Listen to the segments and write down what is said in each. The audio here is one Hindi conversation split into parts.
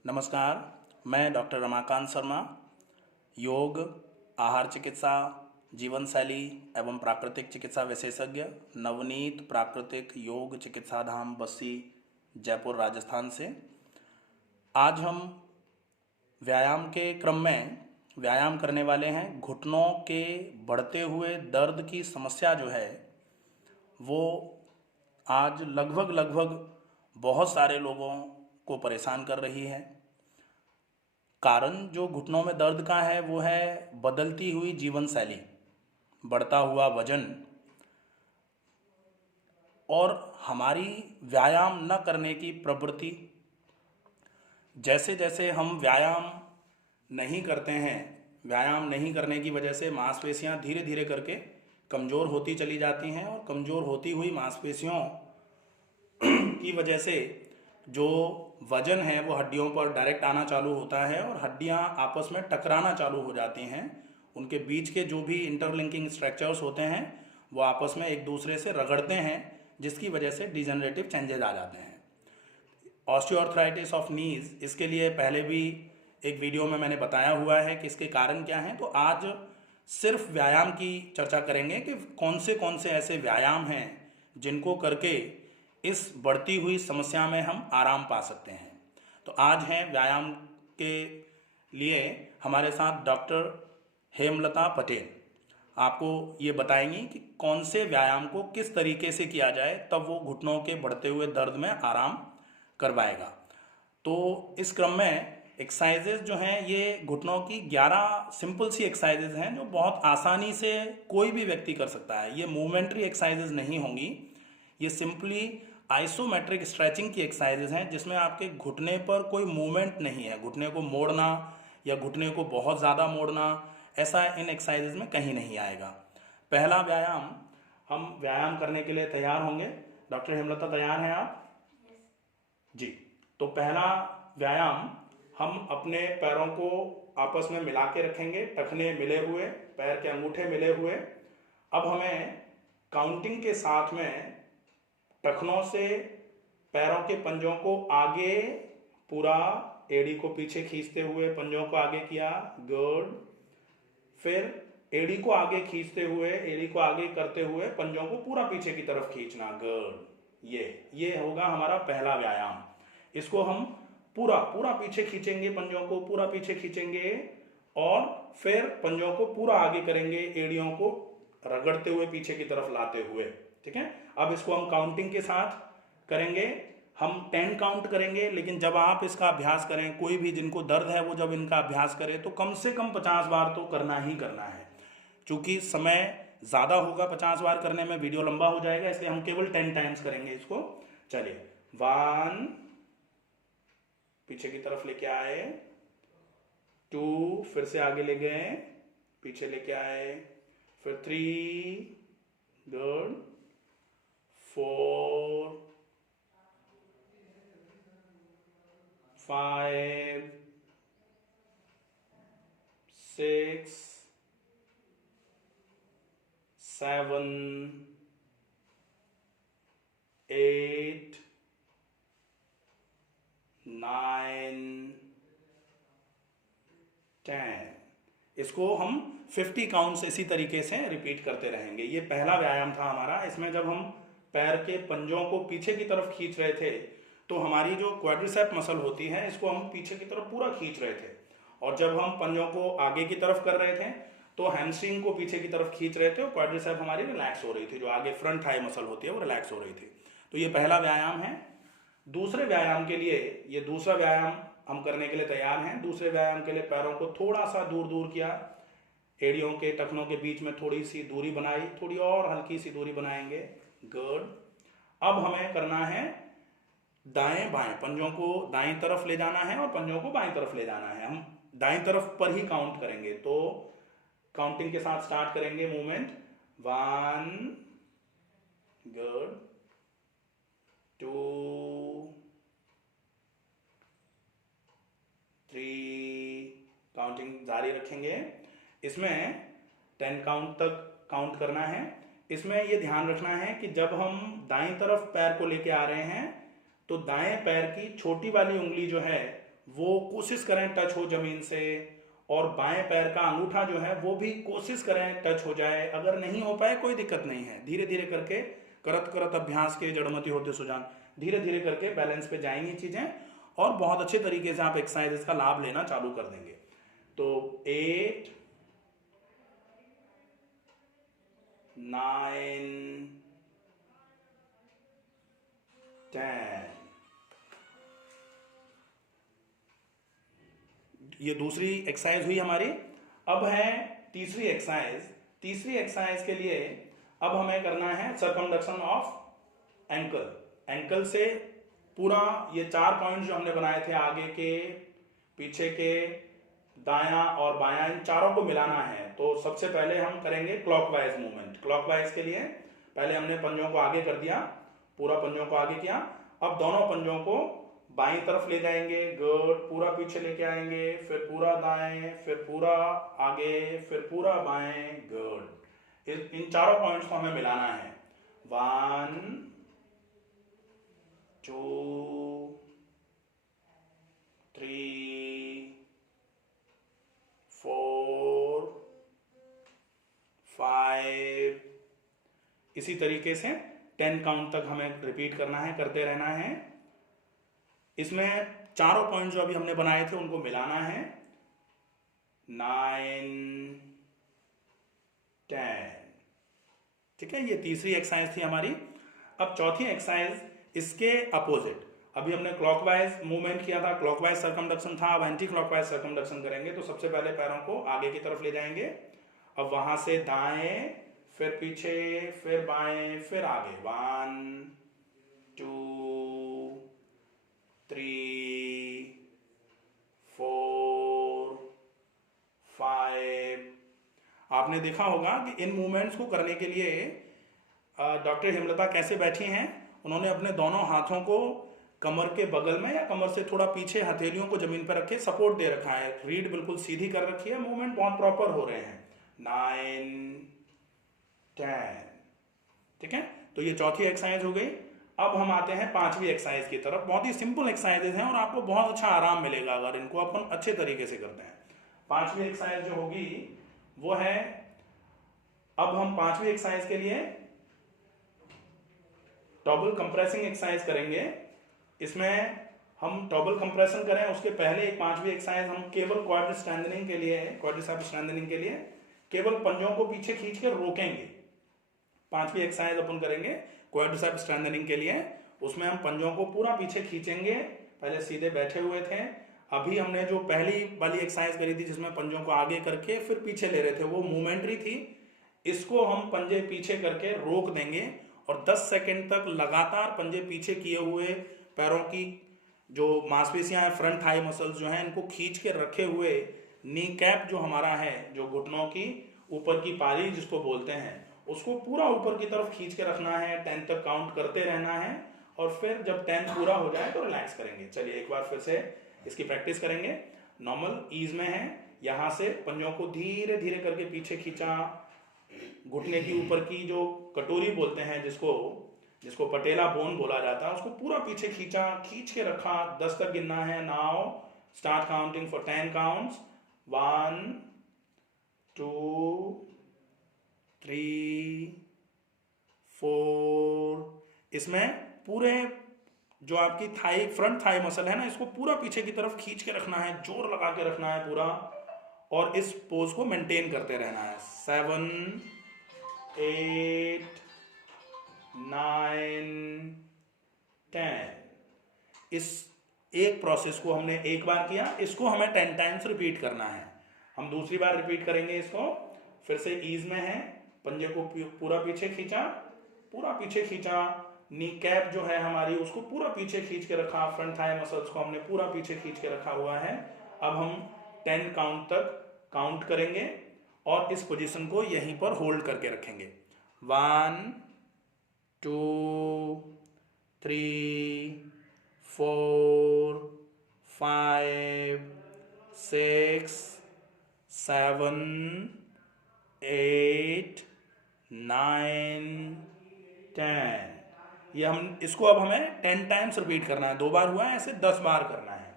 नमस्कार, मैं डॉक्टर रमाकांत शर्मा, योग, आहार चिकित्सा, जीवन शैली एवं प्राकृतिक चिकित्सा विशेषज्ञ, नवनीत प्राकृतिक योग चिकित्सा धाम बस्सी, जयपुर, राजस्थान से। आज हम व्यायाम के क्रम में व्यायाम करने वाले हैं। घुटनों के बढ़ते हुए दर्द की समस्या जो है वो आज लगभग बहुत सारे लोगों को परेशान कर रही है। कारण जो घुटनों में दर्द का है वो है बदलती हुई जीवन शैली, बढ़ता हुआ वजन और हमारी व्यायाम न करने की प्रवृत्ति। जैसे जैसे हम व्यायाम नहीं करते हैं, व्यायाम नहीं करने की वजह से मांसपेशियां धीरे धीरे करके कमज़ोर होती चली जाती हैं और कमज़ोर होती हुई मांसपेशियों की वजह से जो वजन है वो हड्डियों पर डायरेक्ट आना चालू होता है और हड्डियां आपस में टकराना चालू हो जाती हैं। उनके बीच के जो भी इंटरलिंकिंग स्ट्रक्चर्स होते हैं वो आपस में एक दूसरे से रगड़ते हैं, जिसकी वजह से डिजेनरेटिव चेंजेज आ जाते हैं। ऑस्टियोआर्थराइटिस ऑफ नीज, इसके लिए पहले भी एक वीडियो में मैंने बताया हुआ है कि इसके कारण क्या हैं। तो आज सिर्फ व्यायाम की चर्चा करेंगे कि कौन से ऐसे व्यायाम हैं जिनको करके इस बढ़ती हुई समस्या में हम आराम पा सकते हैं। तो आज हैं व्यायाम के लिए हमारे साथ डॉक्टर हेमलता पटेल। आपको ये बताएंगी कि कौन से व्यायाम को किस तरीके से किया जाए तब वो घुटनों के बढ़ते हुए दर्द में आराम करवाएगा। तो इस क्रम में एक्सरसाइजेज जो हैं ये घुटनों की 11 सिंपल सी एक्सरसाइजेज हैं जो बहुत आसानी से कोई भी व्यक्ति कर सकता है। ये मूवमेंट्री एक्सरसाइजेज नहीं होंगी, ये सिंपली आइसोमेट्रिक स्ट्रेचिंग की एक्सरसाइजेज हैं जिसमें आपके घुटने पर कोई मूवमेंट नहीं है। घुटने को मोड़ना या घुटने को बहुत ज़्यादा मोड़ना, ऐसा इन एक्सरसाइजेज में कहीं नहीं आएगा। पहला व्यायाम, हम व्यायाम करने के लिए तैयार होंगे। डॉक्टर हेमलता, तैयार हैं आप? जी। तो पहला व्यायाम, हम अपने पैरों को आपस में मिला के रखेंगे, टखने मिले हुए, पैर के अंगूठे मिले हुए। अब हमें काउंटिंग के साथ में टखनों से पैरों के पंजों को आगे, पूरा एड़ी को पीछे खींचते हुए पंजों को आगे किया, गुड। फिर एड़ी को आगे खींचते हुए, एड़ी को आगे करते हुए पंजों को पूरा पीछे की तरफ खींचना, गुड। ये होगा हमारा पहला व्यायाम। इसको हम पूरा पीछे खींचेंगे, पंजों को पूरा पीछे खींचेंगे और फिर पंजों को पूरा आगे करेंगे, एड़ियों को रगड़ते हुए पीछे की तरफ लाते हुए। ठीक है। अब इसको हम काउंटिंग के साथ करेंगे। हम 10 काउंट करेंगे, लेकिन जब आप इसका अभ्यास करें, कोई भी जिनको दर्द है वो जब इनका अभ्यास करें तो कम से कम 50 बार तो करना ही करना है। चूंकि समय ज़्यादा होगा 50 बार करने में, वीडियो लंबा हो जाएगा, इसलिए हम केवल 10 टाइम्स करेंगे इसको। चलिए, 1, पीछे की तरफ लेके आए, 2, फिर से आगे ले गए, पीछे लेके आए, फिर 3, गुड, 4, 5, 6, 7, 8, 9, 10। इसको हम 50 काउंट्स इसी तरीके से रिपीट करते रहेंगे। ये पहला व्यायाम था हमारा। इसमें जब हम पैर के पंजों को पीछे की तरफ खींच रहे थे तो हमारी जो क्वाड्रिसेप मसल होती है इसको हम पीछे की तरफ पूरा खींच रहे थे, और जब हम पंजों को आगे की तरफ कर रहे थे तो हैमस्ट्रिंग को पीछे की तरफ खींच रहे थे और क्वाड्रिसेप हमारी रिलैक्स हो रही थी, जो आगे फ्रंट थाई मसल होती है वो रिलैक्स हो रही थी। तो ये पहला व्यायाम है। दूसरे व्यायाम के लिए, ये दूसरा व्यायाम हम करने के लिए तैयार हैं। दूसरे व्यायाम के लिए पैरों को थोड़ा सा दूर किया, एड़ियों के टखनों के बीच में थोड़ी सी दूरी बनाई, थोड़ी और हल्की सी दूरी बनाएंगे, गुड। अब हमें करना है दाएं बाएं, पंजों को दाएं तरफ ले जाना है और पंजों को बाएं तरफ ले जाना है। हम दाएं तरफ पर ही काउंट करेंगे, तो काउंटिंग के साथ स्टार्ट करेंगे मूवमेंट। 1, गुड, 2, 3, काउंटिंग जारी रखेंगे। इसमें 10 काउंट तक काउंट करना है। इसमें यह ध्यान रखना है कि जब हम दाईं तरफ पैर को लेके आ रहे हैं तो दाएं पैर की छोटी वाली उंगली जो है वो कोशिश करें टच हो जमीन से, और बाएं पैर का अंगूठा जो है वो भी कोशिश करें टच हो जाए। अगर नहीं हो पाए कोई दिक्कत नहीं है, धीरे धीरे करके करत करत अभ्यास के जड़मति होते सुजान, धीरे धीरे करके बैलेंस पे जाएंगी चीजें, और बहुत अच्छे तरीके से आप एक्सरसाइज का लाभ लेना चालू कर देंगे। तो 8 9 10, ये दूसरी एक्सरसाइज हुई हमारी। अब है तीसरी एक्सरसाइज। तीसरी एक्सरसाइज के लिए अब हमें करना है सर्कमडक्शन ऑफ एंकल। एंकल से पूरा ये 4 पॉइंट्स जो हमने बनाए थे, आगे के, पीछे के, दायां और बायां, इन चारों को मिलाना है। तो सबसे पहले हम करेंगे क्लॉकवाइज मूवमेंट। क्लॉकवाइज के लिए पहले हमने पंजों को आगे कर दिया, पूरा पंजों को आगे किया। अब दोनों पंजों को बाईं तरफ ले जाएंगे, गुड, पूरा पीछे लेके आएंगे, फिर पूरा दाएं, फिर पूरा आगे, फिर पूरा बाएं, गुड। इन चारों पॉइंट्स को हमें मिलाना है। 1 2 3 4 5, इसी तरीके से 10 काउंट तक हमें रिपीट करना है, करते रहना है। इसमें चारों पॉइंट जो अभी हमने बनाए थे उनको मिलाना है। 9 10, ठीक है, ये तीसरी एक्सरसाइज थी हमारी। अब चौथी एक्सरसाइज इसके अपोजिट। अभी हमने क्लॉकवाइज मूवमेंट किया था, क्लॉकवाइज सर्कमडक्शन था, अब एंटी क्लॉकवाइज सर्कमडक्शन करेंगे। तो सबसे पहले पैरों को आगे की तरफ ले जाएंगे, अब वहां से दाएं, फिर पीछे, फिर बाएं, फिर आगे। 1 2 3 4 5। आपने देखा होगा कि इन मूवमेंट्स को करने के लिए डॉक्टर हेमलता कैसे बैठी हैं। उन्होंने अपने दोनों हाथों को कमर के बगल में या कमर से थोड़ा पीछे हथेलियों को जमीन पर रखे सपोर्ट दे रखा है, रीढ़ बिल्कुल सीधी कर रखी है, मूवमेंट बहुत प्रॉपर हो रहे हैं। 9 10, ठीक है। तो ये चौथी एक्सरसाइज हो गई। अब हम आते हैं पांचवी एक्सरसाइज की तरफ। बहुत ही सिंपल एक्सरसाइजेज हैं और आपको बहुत अच्छा आराम मिलेगा अगर इनको अपन अच्छे तरीके से करते हैं। पांचवी एक्सरसाइज जो होगी वो है, अब हम पांचवी एक्सरसाइज के लिए डबल कंप्रेसिंग एक्सरसाइज करेंगे। इसमें हम डबल कंप्रेशन करें उसके पहले एक पांचवी एक्सरसाइज हम केवल क्वाड स्ट्रेंथनिंग के लिए, क्वाड्रिसेप्स स्ट्रेंथनिंग के लिए केवल पंजों को पीछे खींच के रोकेंगे। पांचवी एक्सरसाइज अपन करेंगे क्वाड्रिसेप्स स्ट्रेंथनिंग के लिए, उसमें हम पंजों को पूरा पीछे खींचेंगे। पहले सीधे बैठे हुए थे, अभी हमने जो पहली वाली एक्सरसाइज करी थी जिसमें पंजों को आगे करके फिर पीछे ले रहे थे, वो मूवमेंट्री थी। इसको हम पंजे पीछे करके रोक देंगे और 10 सेकंड तक लगातार पंजे पीछे किए हुए पैरों की जो मांसपेशियां हैं, फ्रंट थाई मसल्स जो हैं, इनको खींच के रखे हुए, नी कैप जो हमारा है, जो घुटनों की ऊपर की पारी जिसको बोलते हैं, उसको पूरा ऊपर की तरफ खींच के रखना है। 10 तक काउंट करते रहना है और फिर जब 10 पूरा हो जाए तो रिलैक्स करेंगे। चलिए एक बार फिर से इसकी प्रैक्टिस करेंगे। नॉर्मल ईज में है, यहां से पंजों को धीरे धीरे करके पीछे खींचा, घुटने की ऊपर की जो कटोरी बोलते हैं, जिसको पटेला बोन बोला जाता है, उसको पूरा पीछे खींचा, खींच के रखा। 10 तक गिनना है। Now start counting for 10 counts. 1 2 3 4। इसमें पूरे जो आपकी थाई, फ्रंट थाई मसल है ना, इसको पूरा पीछे की तरफ खींच के रखना है, जोर लगा के रखना है पूरा, और इस पोज को मेंटेन करते रहना है। 7 8 9 10। इस एक प्रोसेस को हमने एक बार किया, इसको हमें 10 टाइम्स रिपीट करना है। हम दूसरी बार रिपीट करेंगे इसको। फिर से ईज में है, पंजे को पूरा पीछे खींचा, पूरा पीछे खींचा, नी कैप जो है हमारी उसको पूरा पीछे खींच के रखा, फ्रंट थाई मसल्स को हमने पूरा पीछे खींच के रखा हुआ है। अब हम 10 काउंट तक काउंट करेंगे और इस पोजीशन को यहीं पर होल्ड करके रखेंगे। 1 2 3 4 5 6 7 8 9 10। ये हम इसको अब हमें 10 टाइम्स रिपीट करना है। 2 बार हुआ है, ऐसे 10 बार करना है।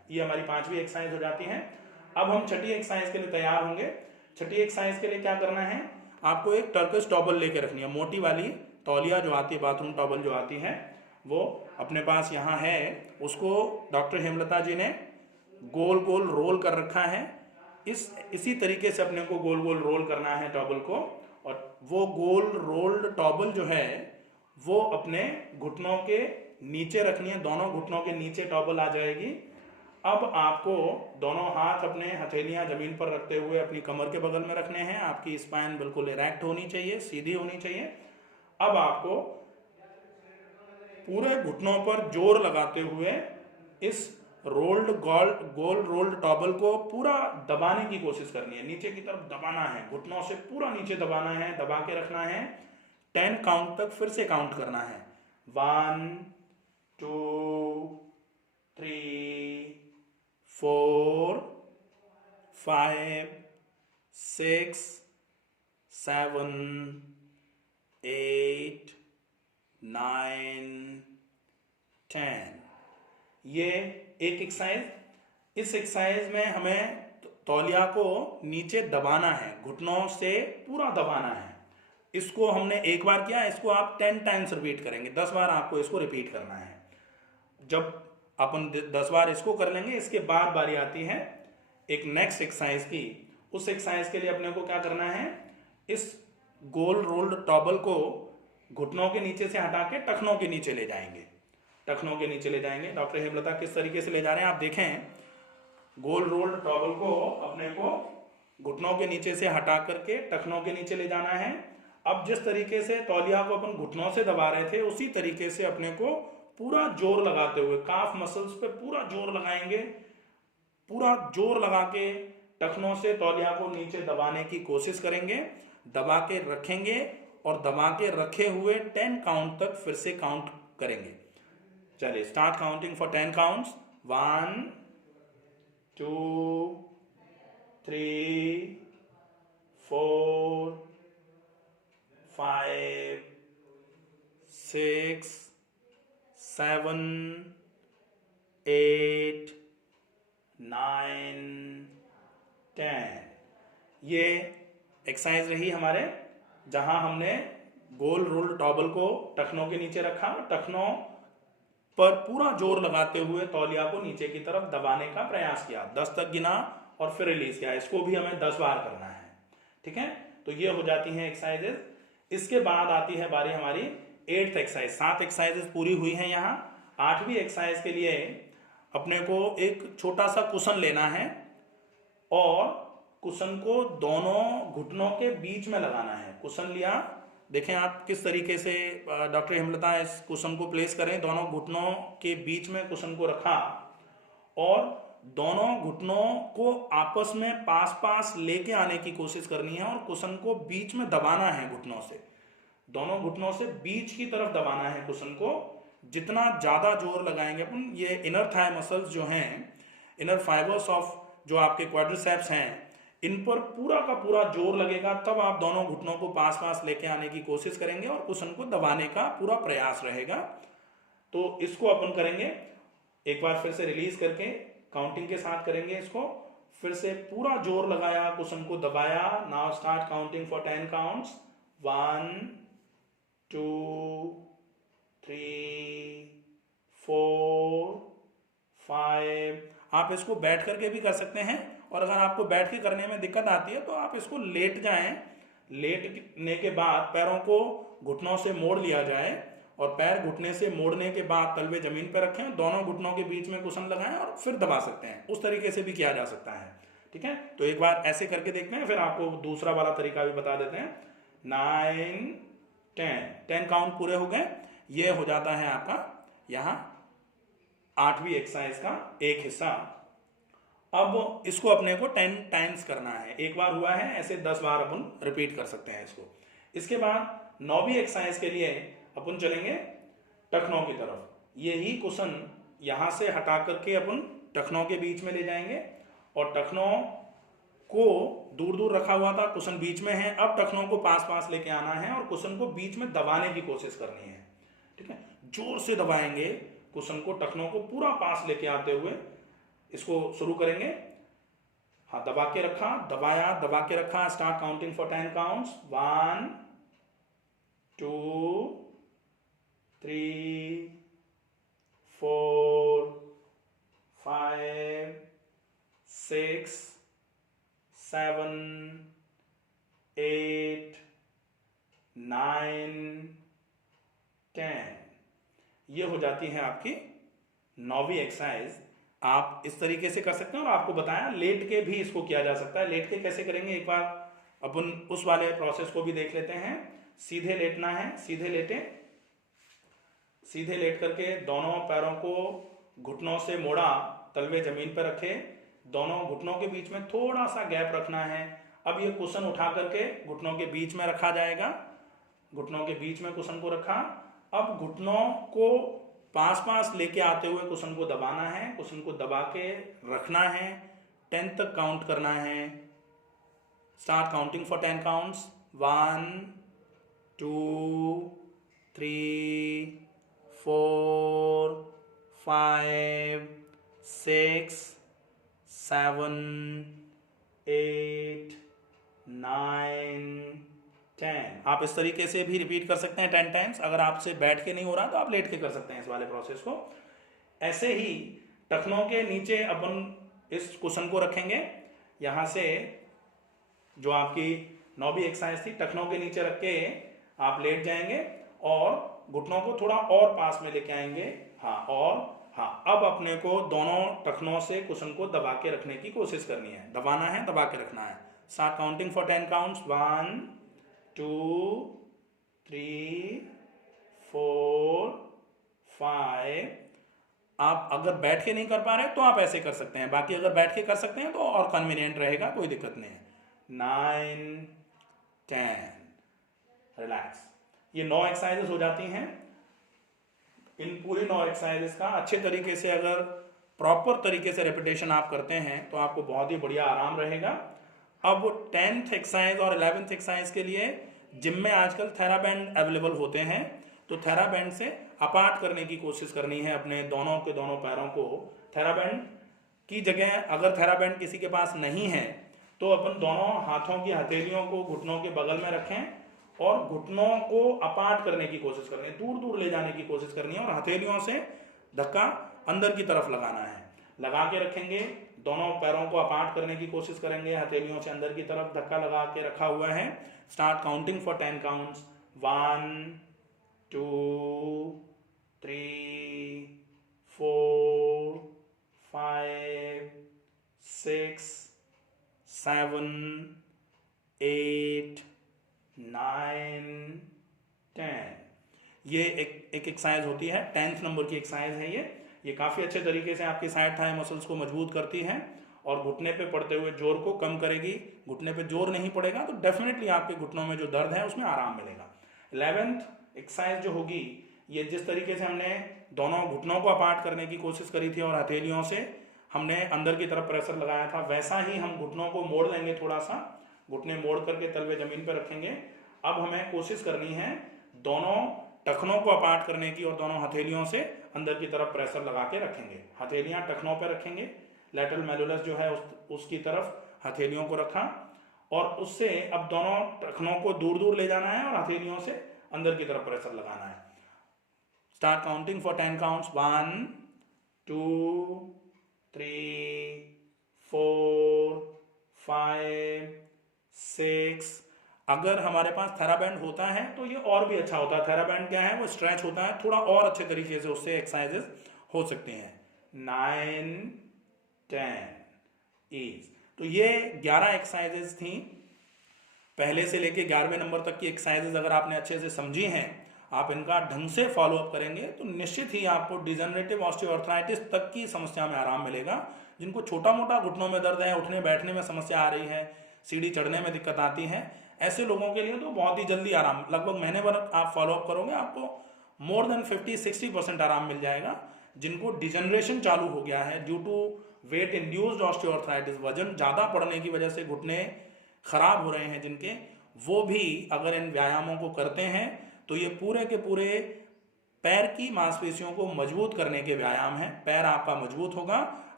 ये हमारी 5वीं एक्सरसाइज हो जाती है। अब हम छठी एक्सरसाइज के लिए तैयार होंगे। छठी एक्सरसाइज के लिए क्या करना है, आपको एक टर्किश टॉवल लेके रखनी है, मोटी वाली तौलिया जो आती है, बाथरूम टॉवल जो आती है वो अपने पास यहाँ है। उसको डॉक्टर हेमलता जी ने गोल गोल रोल कर रखा है। इसी तरीके से अपने को गोल गोल रोल करना है टॉवल को, और वो गोल रोल्ड टॉवल जो है वो अपने घुटनों के नीचे रखनी है, दोनों घुटनों के नीचे टॉवल आ जाएगी। अब आपको दोनों हाथ अपने हथेलियां जमीन पर रखते हुए अपनी कमर के बगल में रखने हैं। आपकी स्पाइन बिल्कुल इरेक्ट होनी चाहिए, सीधी होनी चाहिए। अब आपको पूरे घुटनों पर जोर लगाते हुए इस गोल रोल्ड टॉवल को पूरा दबाने की कोशिश करनी है, नीचे की तरफ दबाना है, घुटनों से पूरा नीचे दबाना है, दबा के रखना है। 10 काउंट तक फिर से काउंट करना है। 1 2 3 4 5 6 7 8 9 10। ये एक एक्सरसाइज। इस एक्सरसाइज में हमें तौलिया को नीचे दबाना है, घुटनों से पूरा दबाना है। इसको हमने एक बार किया, इसको आप 10 टाइम्स रिपीट करेंगे, 10 बार आपको इसको रिपीट करना है। जब अपन 10 बार इसको कर लेंगे, इसके बाद बारी आती है एक नेक्स्ट एक्सरसाइज की। उस एक्सरसाइज के लिए अपने को क्या करना है, इस गोल रोल्ड टॉवल को घुटनों के नीचे से हटा के टखनों के नीचे ले जाएंगे, टखनों के नीचे ले जाएंगे। डॉक्टर हेमलता किस तरीके से ले जा रहे हैं आप देखें। गोल रोल्ड टॉवल को अपने को घुटनों के नीचे से हटा करके टखनों के नीचे ले जाना है। अब जिस तरीके से तौलिया को अपन घुटनों से दबा रहे थे, उसी तरीके से अपने को पूरा जोर लगाते हुए काफ मसल्स पे पूरा जोर लगाएंगे, पूरा जोर लगा के टखनों से तौलिया को नीचे दबाने की कोशिश करेंगे, दबा के रखेंगे और दबा के रखे हुए 10 काउंट तक फिर से काउंट करेंगे। चलिए स्टार्ट काउंटिंग फॉर 10 काउंट्स। 1 2 3 4 5 6 7 8 9 10। ये एक्सरसाइज रही हमारे, जहां हमने गोल रोल्ड टॉवल को टखनों के नीचे रखा, टखनों पर पूरा जोर लगाते हुए तौलिया को नीचे की तरफ दबाने का प्रयास किया, 10 तक गिना और फिर रिलीज किया। इसको भी हमें 10 बार करना है, ठीक है। तो ये हो जाती हैं एक्सरसाइजेस। इसके बाद आती है बारी हमारी 8th एक्सरसाइज। 7 एक्सरसाइजेस पूरी हुई हैं यहाँ। 8वीं एक्सरसाइज के लिए अपने को एक छोटा सा कुशन लेना है और कुशन को दोनों घुटनों के बीच में लगाना है। कुशन लिया, देखें आप किस तरीके से डॉक्टर हेमलता इस कुशन को प्लेस करें। दोनों घुटनों के बीच में कुशन को रखा और दोनों घुटनों को आपस में पास पास लेके आने की कोशिश करनी है और कुशन को बीच में दबाना है घुटनों से, दोनों घुटनों से बीच की तरफ दबाना है कुशन को। जितना ज्यादा जोर लगाएंगे अपन, ये इनर थाई मसल्स जो हैं, इनर फाइबर्स ऑफ जो आपके क्वाड्रिसेप्स हैं, इन पर पूरा का पूरा जोर लगेगा, तब आप दोनों घुटनों को पास पास लेके आने की कोशिश करेंगे और कुशन को दबाने का पूरा प्रयास रहेगा। तो इसको अपन करेंगे एक बार फिर से रिलीज करके काउंटिंग के साथ करेंगे इसको। फिर से पूरा जोर लगाया, कुशन को दबाया। Now start counting for 10 counts. 1 2 3 4 5। आप इसको बैठ करके भी कर सकते हैं, और अगर आपको बैठ के करने में दिक्कत आती है तो आप इसको लेट जाएं। लेटने के बाद पैरों को घुटनों से मोड़ लिया जाए और पैर घुटने से मोड़ने के बाद तलवे जमीन पर रखें, दोनों घुटनों के बीच में कुशन लगाएं और फिर दबा सकते हैं। उस तरीके से भी किया जा सकता है, ठीक है। तो एक बार ऐसे करके देखते हैं, फिर आपको दूसरा वाला तरीका भी बता देते हैं। 9 10 काउंट पूरे हो गए। ये हो जाता है आपका यहाँ 8वीं एक्सरसाइज का एक हिस्सा। अब इसको अपने को 10 टाइम्स करना है। एक बार हुआ है, ऐसे 10 बार अपन रिपीट कर सकते हैं इसको। इसके बाद 9वीं एक्सरसाइज के लिए अपन चलेंगे टखनों की तरफ। यही कुशन यहां से हटा करके अपन टखनों के बीच में ले जाएंगे और टखनों को दूर दूर रखा हुआ था, कुशन बीच में है। अब टखनों को पास पास लेके आना है और कुशन को बीच में दबाने की कोशिश करनी है, ठीक है। जोर से दबाएंगे कुशन को, टखनों को पूरा पास लेके आते हुए इसको शुरू करेंगे। हाँ, दबा के रखा, दबाया, दबा के रखा। Start counting for 10 counts. 1 2 3 4 5 6 7 8 9 10। ये हो जाती है आपकी 9वीं एक्सरसाइज। आप इस तरीके से कर सकते हैं और आपको बताया लेट के भी इसको किया जा सकता है। लेट के कैसे करेंगे, एक बार अपन उस वाले प्रोसेस को भी देख लेते हैं। सीधे लेटना है, सीधे लेटे, सीधे लेट करके दोनों पैरों को घुटनों से मोड़ा, तलवे जमीन पर रखे, दोनों घुटनों के बीच में थोड़ा सा गैप रखना है। अब ये कुशन उठा करके घुटनों के बीच में रखा जाएगा, घुटनों के बीच में कुशन को रखा। अब घुटनों को पास पास लेके आते हुए कुशन को दबाना है, कुशन को दबा के रखना है, 10 तक काउंट करना है। Start counting for 10 counts. 1 2 3 4 5 6 7 8 9 10। आप इस तरीके से भी रिपीट कर सकते हैं 10 टाइम्स। अगर आपसे बैठ के नहीं हो रहा तो आप लेट के कर सकते हैं इस वाले प्रोसेस को। ऐसे ही टखनों के नीचे अपन इस कुशन को रखेंगे। यहाँ से जो आपकी 9वीं एक्सरसाइज थी, टखनों के नीचे रख के आप लेट जाएंगे और घुटनों को थोड़ा और पास में लेके आएंगे। हाँ, और हाँ, अब अपने को दोनों टखनों से कुशन को दबा के रखने की कोशिश करनी है। दबाना है, दबा के रखना है। Start counting for 10 counts. 1 2 3 4 5। आप अगर बैठ के नहीं कर पा रहे तो आप ऐसे कर सकते हैं, बाकी अगर बैठ के कर सकते हैं तो और कन्वीनियंट रहेगा, कोई दिक्कत नहीं है। 9 10। रिलैक्स। ये 9 एक्सरसाइजेस हो जाती हैं। इन पूरी 9 एक्सरसाइजेस का अच्छे तरीके से अगर प्रॉपर तरीके से रेपिटेशन आप करते हैं तो आपको बहुत ही बढ़िया आराम रहेगा। अब 10th एक्सरसाइज और 11th एक्सरसाइज के लिए जिम में आजकल थेराबैंड अवेलेबल होते हैं, तो थेराबैंड से अपार्ट करने की कोशिश करनी है अपने दोनों के दोनों पैरों को। थेराबैंड की जगह अगर थेराबैंड किसी के पास नहीं है तो अपन दोनों हाथों की हथेलियों को घुटनों के बगल में रखें और घुटनों को अपार्ट करने की कोशिश करनी है, दूर दूर ले जाने की कोशिश करनी है और हथेलियों से धक्का अंदर की तरफ लगाना है। लगा के रखेंगे, दोनों पैरों को अपार्ट करने की कोशिश करेंगे, हथेलियों से अंदर की तरफ धक्का लगा के रखा हुआ है। Start counting for 10 counts. 1 2 3 4 5 6 7 8 9 10। ये एक एक्सरसाइज होती है, 10th नंबर की एक्सरसाइज है ये काफ़ी अच्छे तरीके से आपकी साइड थाई मसल्स को मजबूत करती है और घुटने पे पड़ते हुए जोर को कम करेगी। घुटने पे जोर नहीं पड़ेगा तो डेफिनेटली आपके घुटनों में जो दर्द है उसमें आराम मिलेगा। 11th एक्सरसाइज जो होगी, ये जिस तरीके से हमने दोनों घुटनों को अपार्ट करने की कोशिश करी थी और हथेलियों से हमने अंदर की तरफ प्रेशर लगाया था, वैसा ही हम घुटनों को मोड़ देंगे, थोड़ा सा घुटने मोड़ करके तलवे जमीन पर रखेंगे। अब हमें कोशिश करनी है दोनों टखनों को अपार्ट करने की और दोनों हथेलियों से अंदर की तरफ प्रेशर लगा के रखेंगे। हथेलियां टखनों पर रखेंगे, लैटरल मेडुलस जो है उसकी तरफ हथेलियों को रखा और उससे अब दोनों टखनों को दूर दूर ले जाना है और हथेलियों से अंदर की तरफ प्रेशर लगाना है। Start counting for 10 counts. 1 2 3 4 5 6। अगर हमारे पास थेराबैंड होता है तो ये और भी अच्छा होता है। थेराबैंड क्या है, वो स्ट्रेच होता है, थोड़ा और अच्छे तरीके से उससे एक्सरसाइजेस हो सकते हैं। 9 10 इज। तो ये 11 एक्सरसाइजेस थी, पहले से लेके 11वें नंबर तक की एक्सरसाइजेस अगर आपने अच्छे से समझी हैं, आप इनका ढंग से फॉलो अप करेंगे तो निश्चित ही आपको डिजेनरेटिव ऑस्टियोआर्थराइटिस तक की समस्या में आराम मिलेगा। जिनको छोटा मोटा घुटनों में दर्द है, उठने बैठने में समस्या आ रही है, सीढ़ी चढ़ने में दिक्कत आती है, ऐसे लोगों के लिए तो बहुत ही जल्दी आराम, लगभग महीने भर आप फॉलो अप करोगे आपको मोर देन 50-60% आराम मिल जाएगा। जिनको डिजेनरेशन चालू हो गया है due to wait induced osteoarthritis, वजन ज़्यादा पड़ने की वजह से घुटने खराब हो रहे हैं जिनके, वो भी अगर इन व्यायामों को करते हैं तो ये पूरे के पूरे पैर की मांसपेशियों को मजबूत करने के व्यायाम हैं। पैर आपका मजबूत होगा,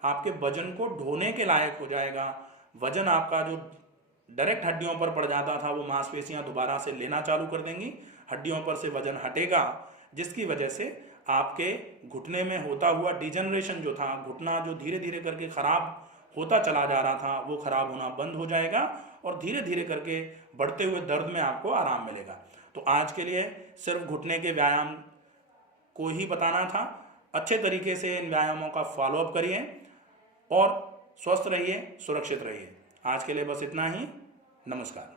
आपके वजन को ढोने के लायक हो जाएगा। वजन आपका जो डायरेक्ट हड्डियों पर पड़ जाता था वो मांसपेशियां दोबारा से लेना चालू कर देंगी, हड्डियों पर से वजन हटेगा, जिसकी वजह से आपके घुटने में होता हुआ डिजनरेशन जो था, घुटना जो धीरे धीरे करके खराब होता चला जा रहा था वो खराब होना बंद हो जाएगा और धीरे धीरे करके बढ़ते हुए दर्द में आपको आराम मिलेगा। तो आज के लिए सिर्फ घुटने के व्यायाम को ही बताना था। अच्छे तरीके से इन व्यायामों का फॉलोअप करिए और स्वस्थ रहिए, सुरक्षित रहिए। आज के लिए बस इतना ही। नमस्कार।